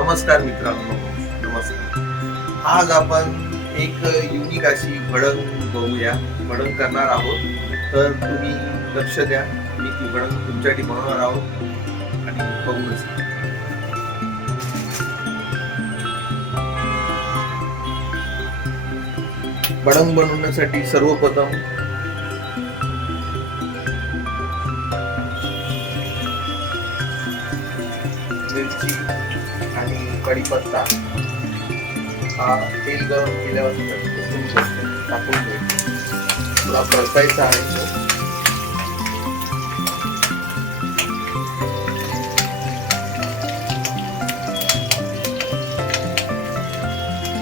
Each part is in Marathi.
नमस्कार मित्रांनो, नमस्कार. आज आपण एक युनिक अशी भडंग बघूया. भडंग करणार आहोत, तर तुम्ही लक्ष द्या. मी ती भडंग तुमच्यासाठी बनवणार आहोत आणि बघूनच. भडंग बनवण्यासाठी सर्वप्रथम मिरची आणि कढीपत्ता हा तेल गरम केल्यावर टाकून घ्यायचा. थोडा परतायचा आहे तो.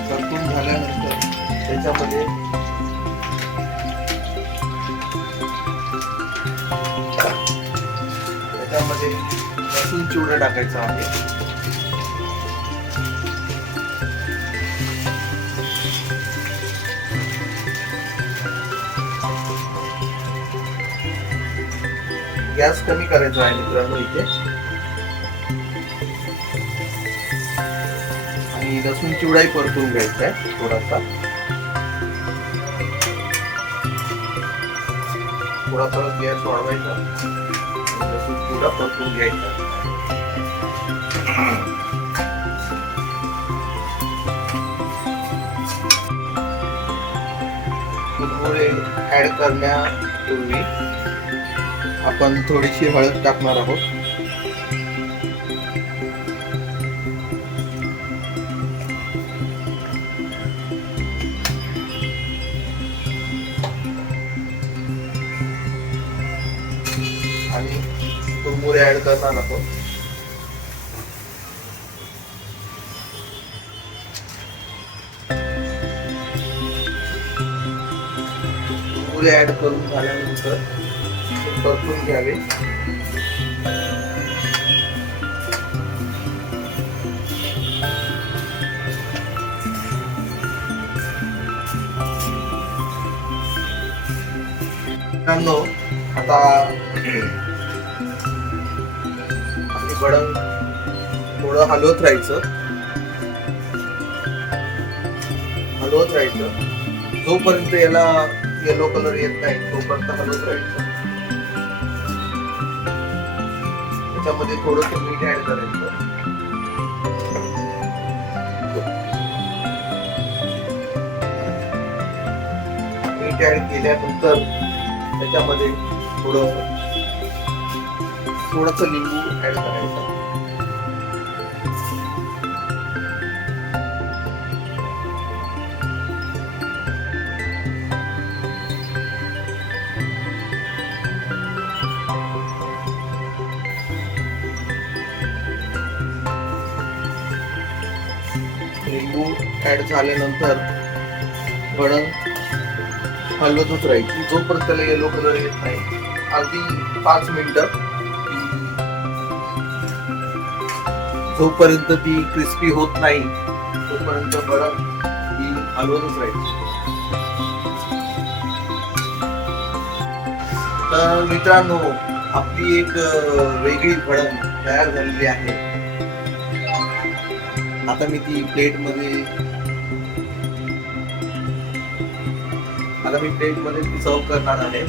परतून झाल्यानंतर त्याच्यामध्ये लसूण चिवडा टाकायचा आहे. गॅस कमी करायचा आहे मित्रांनो इथे. आणि लसूण चिवडाही परतून घ्यायचा आहे थोडासा. थोडा परत गॅस वाढवायचा. लसूण चिवडा परतून घ्यायचा. कुरमुरे ऍड करण्यापूर्वी आपण थोडीशी हळद टाकणार आहोत. आणि कुरमुरे ऍड करणार आहोत. कुरमुरे ऍड करून झाल्यानंतर परतून घ्यावे. आता आपली भडंग थोडं हलवत राहायचं. जोपर्यंत याला येलो कलर येत नाही तोपर्यंत हलवत राहायचं. त्याच्यामध्ये थोडस मीठ ऍड करायचं. मीठ ऍड केल्यानंतर त्याच्यामध्ये थोडस लिंबू ऍड करायचं. लिंबू ऍड झाल्यानंतर भडंग हलवतच राहायची जोपर्यंत त्याला येलो कलर येत नाही. अगदी 5 मिनिटं जोपर्यंत ती क्रिस्पी होत नाही तोपर्यंत भडंग ही हलवतच राहायची. तर मित्रांनो, आपली एक वेगळी भडंग तयार झालेली आहे. आता मी ती प्लेटमध्ये सर्व करणार आहे.